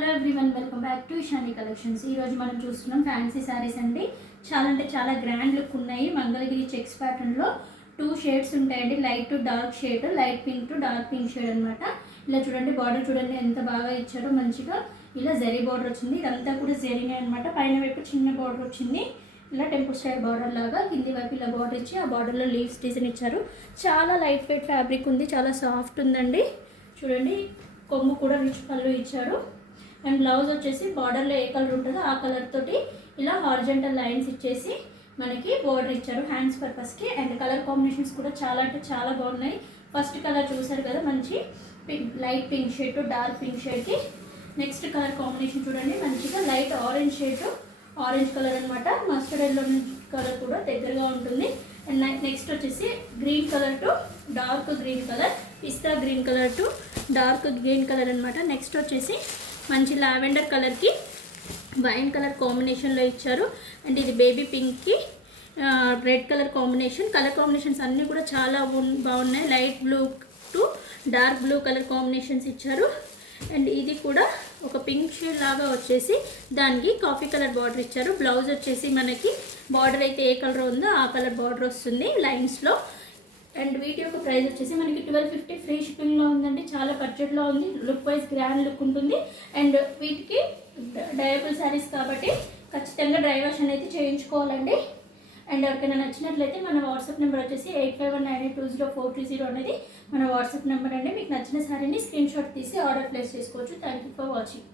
Hello everyone, welcome back to Ishani collections. ఈరోజు మనం చూస్తున్నాం ఫ్యాన్సీ శారీస్ అండి. చాలా అంటే చాలా గ్రాండ్ లుక్ ఉన్నాయి. మంగళగిరి చెక్స్ ప్యాటర్న్లో 2 షేడ్స్ ఉంటాయండి. Light to dark shade, light pink to dark pink shade అనమాట. ఇలా చూడండి, బార్డర్ చూడండి ఎంత బాగా ఇచ్చారో. మంచిగా ఇలా జరీ బార్డర్ వచ్చింది. ఇదంతా కూడా జరీనే అనమాట. పైన వైపు చిన్న బార్డర్ వచ్చింది, ఇలా టెంపుల్ స్టైల్ బార్డర్ లాగా. కింది వైపు ఇలా బార్డర్ ఇచ్చి ఆ బార్డర్లో లీవ్స్ డిజైన్ ఇచ్చారు. చాలా లైట్ వెయిట్ ఫ్యాబ్రిక్ ఉంది, చాలా సాఫ్ట్ ఉందండి. చూడండి, కొంగు కూడా రిచ్ పళ్ళు ఇచ్చారు. అండ్ బ్లౌజ్ వచ్చేసి బార్డర్లో ఏ కలర్ ఉంటుందో ఆ కలర్ తోటి ఇలా హారిజంటల్ లైన్స్ ఇచ్చేసి మనకి బార్డర్ ఇచ్చారు హ్యాండ్స్ పర్పస్కి. అండ్ కలర్ కాంబినేషన్స్ కూడా చాలా అంటే చాలా బాగున్నాయి. ఫస్ట్ కలర్ చూసారు కదా, మంచి pink, light pink shade to dark pink షేడ్కి. నెక్స్ట్ కలర్ కాంబినేషన్ చూడండి, మంచిగా light orange shade, orange colour అనమాట. మస్టర్డ్ ఎల్లో కలర్ కూడా దగ్గరగా ఉంటుంది. అండ్ నెక్స్ట్ వచ్చేసి green colour to dark green colour, పిస్తా green colour to dark green colour అనమాట. నెక్స్ట్ వచ్చేసి మంచి లావెండర్ కలర్కి వైన్ కలర్ కాంబినేషన్లో ఇచ్చారు. అండ్ ఇది బేబీ పింక్కి red colour combination. Colour combinations అన్నీ కూడా చాలా బాగున్నాయి. Light blue to dark blue colour combinations ఇచ్చారు. అండ్ ఇది కూడా ఒక పింక్ షేడ్ లాగా వచ్చేసి దానికి కాఫీ కలర్ బార్డర్ ఇచ్చారు. బ్లౌజ్ వచ్చేసి మనకి బార్డర్ అయితే ఏ కలర్ ఉందో ఆ కలర్ బార్డర్ వస్తుంది లైన్స్లో. అండ్ వీటి యొక్క ప్రైస్ వచ్చేసి మనకి 1250 ఫ్రీ షిప్పింగ్లో ఉందండి. చాలా బడ్జెట్లో ఉంది. లుక్ వైజ్ గ్రాండ్ లుక్ ఉంటుంది. అండ్ వీటికి డయబుల్ శారీస్ కాబట్టి ఖచ్చితంగా డ్రై వాష్ అనేది చేయించుకోవాలండి. అండ్ ఎవరికైనా నచ్చినట్లయితే మన వాట్సాప్ నెంబర్ వచ్చేసి 8519820430 అనేది మన వాట్సాప్ నెంబర్ అండి. మీకు నచ్చిన శారీని స్క్రీన్ షాట్ తీసి ఆర్డర్ ప్లేస్ చేసుకోవచ్చు. Thank you for watching.